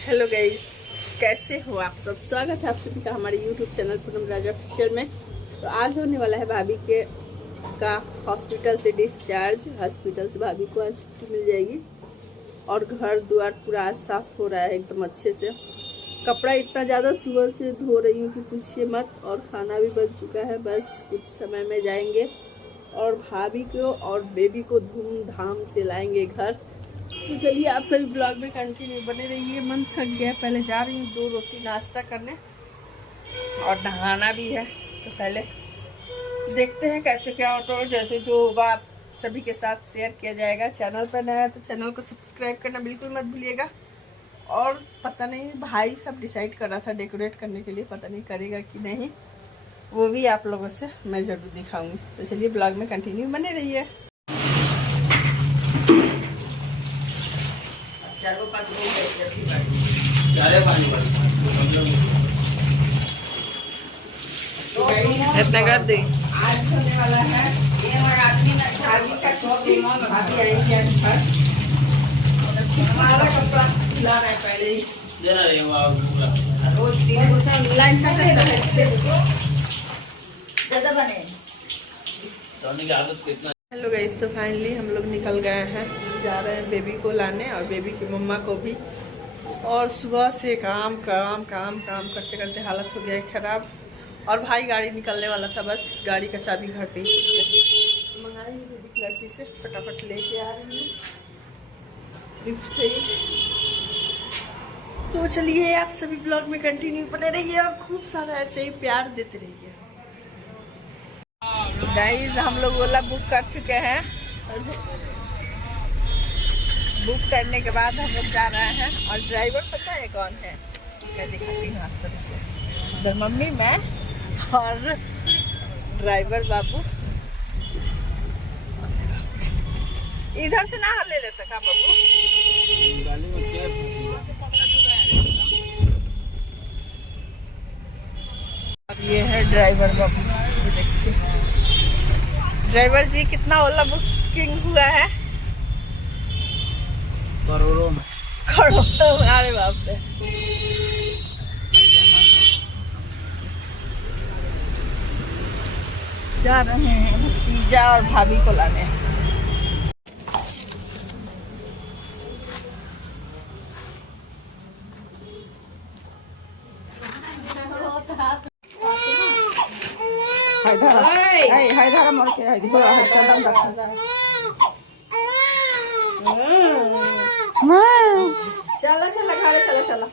Hello guys, कैसे हो आप सब। स्वागत है आप सभी का हमारे यूट्यूब चैनल पूनम राजा ऑफिशियल में। तो आज होने वाला है भाभी के का हॉस्पिटल से डिस्चार्ज। हॉस्पिटल से भाभी को आज छुट्टी मिल जाएगी और घर द्वार पूरा आज साफ हो रहा है एकदम अच्छे से। कपड़ा इतना ज़्यादा सुबह से धो रही हूँ कि पूछिए मत। और खाना भी बन चुका है, बस कुछ समय में जाएंगे और भाभी को और बेबी को धूमधाम से लाएंगे घर। तो चलिए आप सभी ब्लॉग में कंटिन्यू बने रहिए। मन थक गया, पहले जा रही हूँ 2 रोटी नाश्ता करने और नहाना भी है। तो पहले देखते हैं कैसे क्या होता है। जैसे जो होगा आप सभी के साथ शेयर किया जाएगा। चैनल पर नया है तो चैनल को सब्सक्राइब करना बिल्कुल मत भूलिएगा। और पता नहीं भाई सब डिसाइड कर रहा था डेकोरेट करने के लिए, पता नहीं करेगा कि नहीं, वो भी आप लोगों से मैं ज़रूर दिखाऊंगी। तो चलिए ब्लॉग में कंटिन्यू बने रहिए। 4-5 इतना कर दे। आज होने वाला है ये हमारा आदमी ना भाभी का शॉपिंग। भाभी आएंगे आज घर। हमारा कपड़ा सिला रहा है पहले ही दे रहा है। वो रोज 3 बोतल लाइन का करता है ज्यादा बने तो की आदत कितना। हेलो गाइस, तो फाइनली हम लोग निकल गए हैं, जा रहे हैं बेबी को लाने और बेबी की मम्मा को भी। और सुबह से काम काम काम काम करते करते हालत हो गया है ख़राब। और भाई गाड़ी निकलने वाला था, बस गाड़ी का चाबी घर पे ही मंगाई बेबी की लड़की से, फटाफट लेके आ रही हूँ लिफ्ट से ही। तो चलिए आप सभी ब्लॉग में कंटिन्यू बने रहिए और खूब सारा ऐसे ही प्यार देते रहिए। गाइस हम लोग ओला बुक कर चुके हैं। बुक करने के बाद हम लोग जा रहे हैं और ड्राइवर पता है कौन है, मैं दिखाती हूँ आप सभी से। उधर मम्मी, मैं और ड्राइवर बाबू। इधर से ना ले लेते का बाबू। और ये है ड्राइवर बाबू, ये देखिए। ड्राइवर जी कितना ओला बुकिंग हुआ है? करोड़ों में। अरे बाप रे। जा रहे हैं भतीजा और भाभी को लाने। हाय मोर के हाय दिखो चंदन रखा चला चला घरे चला चला।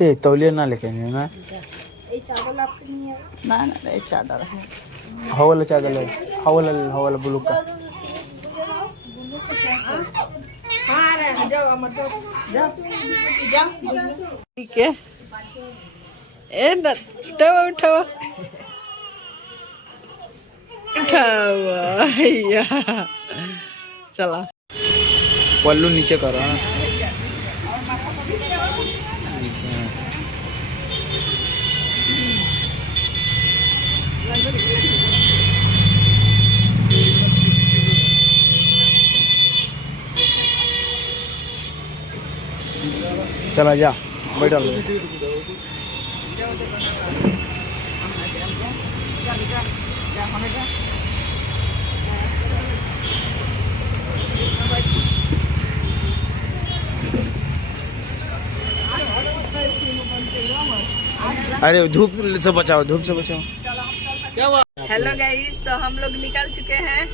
ये तौलिया ना लेके ना, ये चावल आपके नहीं है ना ना ये चादर है, हवाला चादर है, हवाला ब्लू का। हाँ रे जाओ मतलब जाओ ठीक है। ए न उठाओ भैया, चला पल्लू नीचे करो। चला जा बैठा लो। अरे धूप से बचाओ, धूप से बचाओ। हेलो गाइस, तो हम लोग निकल चुके हैं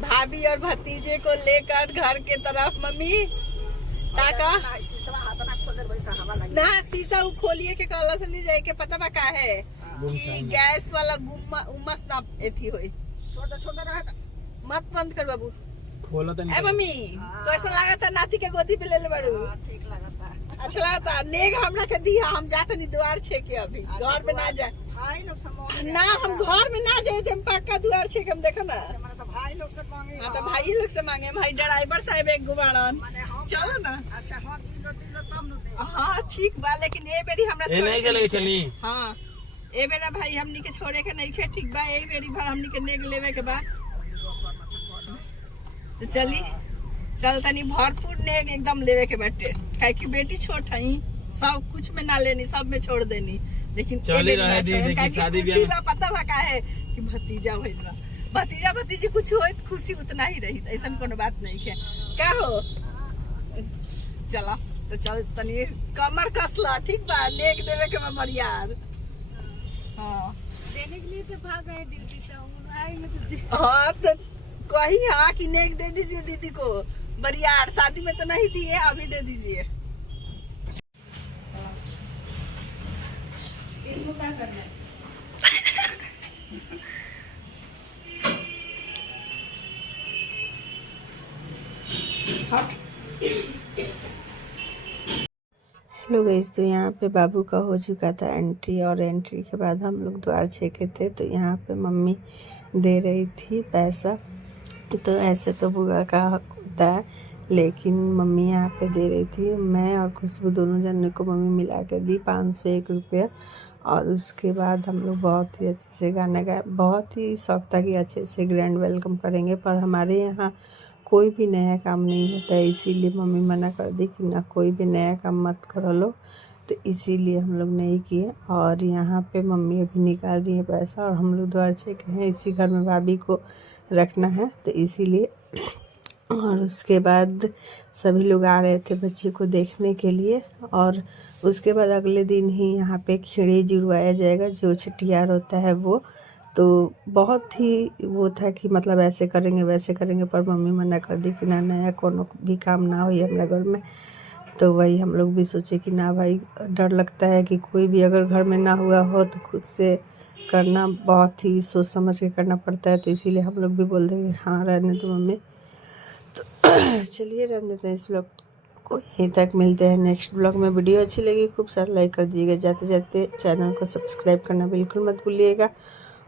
भाभी और भतीजे को लेकर घर के तरफ। मम्मी ताका ना शीशा खोलिए के कहला से ले जाए के पता बा का है कि गैस वाला उमस ना एथी होई। छोटा रहा मत बंद कर बाबू। खोला तो ए मम्मी कैसा लगा था नाती के गोदी पे ले ले बड़ू? ठीक लगा था, अच्छा लगा था। नेग हमरा के दिया, हम जाते नहीं द्वार छे के अभी घर में ना जाए भाई लोग से ना, हम घर में ना जाए हम पक्का द्वार छे के हम देखो ना। तो भाई लोग से मांगे। हाँ तो भाई लोग से मांगे। भाई ड्राइवर साहब एक गुबाड़न चलो ना। अच्छा हाँ दिलो तब न दे। हाँ ठीक बा, लेकिन ये बेरी हमरा नहीं चलेगी चली। हाँ ए बेरा भाई हमनी के छोड़े के नहीं खे ठीक बा। ए बेरी भर हमनी के नेग लेवे के बा। तो चली चल तनी भरपूर नेग एकदम लेवे के बाटे। काहे कि बेटी छोट हई, सब कुछ में ना लेनी, सब में छोड़ देनी। लेकिन चली रहे दी देखी शादी ब्याह में पता बा का है कि भतीजा भइल बा। भतीजा भतीजी कुछ होत खुशी उतना ही रही। ऐसा कोनो बात नहीं है का हो। चला तो चल तनी कमर कसला ठीक बा। नेग देवे के बा मरियार। हाँ देने के लिए तो भाग गए ड्यूटी तो आएंगे तो हाँ तो कही हाँ कि नेक दे दीजिए दीदी को बरियार। शादी में तो नहीं दिए, अभी दे दीजिए। इसको क्या करना है? हट। हेलो गाइस, तो यहाँ पे बाबू का हो चुका था एंट्री, और एंट्री के बाद हम लोग द्वार छेके थे। तो यहाँ पे मम्मी दे रही थी पैसा। तो ऐसे तो बुआ का हक होता है, लेकिन मम्मी यहाँ पे दे रही थी। मैं और खुशबू दोनों जन को मम्मी मिला के दी 501 रुपया। और उसके बाद हम लोग बहुत ही अच्छे से गाना गाया। बहुत ही शौक था कि अच्छे से ग्रैंड वेलकम करेंगे, पर हमारे यहाँ कोई भी नया काम नहीं होता है, इसीलिए मम्मी मना कर दी कि ना कोई भी नया काम मत करो लो। तो इसीलिए हम लोग नहीं किए। और यहाँ पे मम्मी अभी निकाल रही है पैसा, और हम लोग द्वार छेके हैं। इसी घर में भाभी को रखना है, तो इसीलिए। और उसके बाद सभी लोग आ रहे थे बच्चे को देखने के लिए। और उसके बाद अगले दिन ही यहाँ पे खिड़े जुड़वाया जाएगा, जो छठियार होता है वो। तो बहुत ही वो था कि मतलब ऐसे करेंगे वैसे करेंगे, पर मम्मी मना कर दी कि ना नया कोनो भी काम ना हो हमारे घर में। तो वही हम लोग भी सोचे कि ना भाई, डर लगता है कि कोई भी अगर घर में ना हुआ हो तो खुद से करना बहुत ही सोच समझ के करना पड़ता है। तो इसीलिए हम लोग भी बोल देंगे हाँ रहने दो मम्मी। तो चलिए रहने देते हैं इस ब्लॉग को यहीं तक। मिलते हैं नेक्स्ट ब्लॉग में। वीडियो अच्छी लगी खूब सारा लाइक कर दीजिएगा। जाते जाते चैनल को सब्सक्राइब करना बिल्कुल मत भूलिएगा।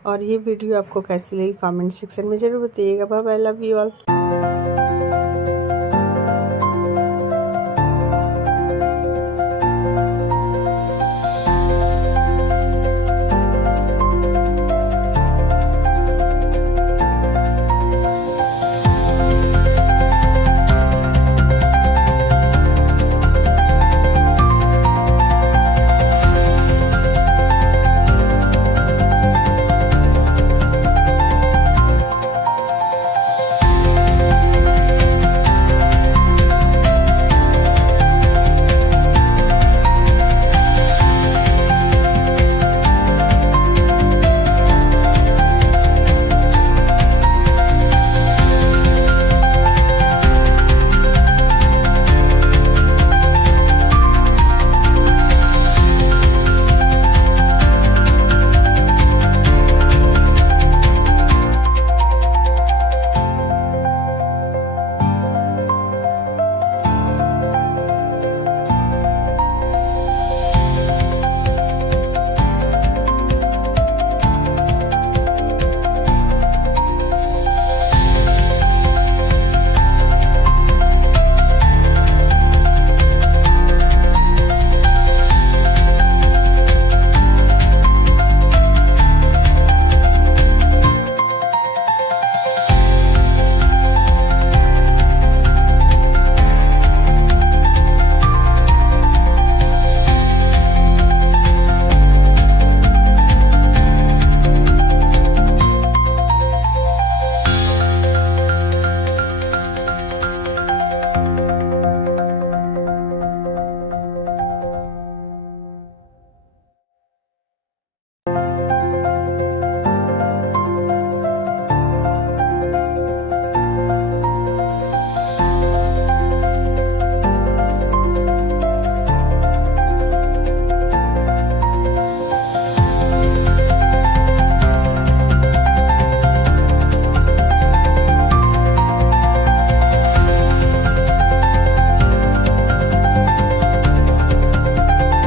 और ये वीडियो आपको कैसी लगी कमेंट सेक्शन में ज़रूर बताइएगा। Bye bye, love you all.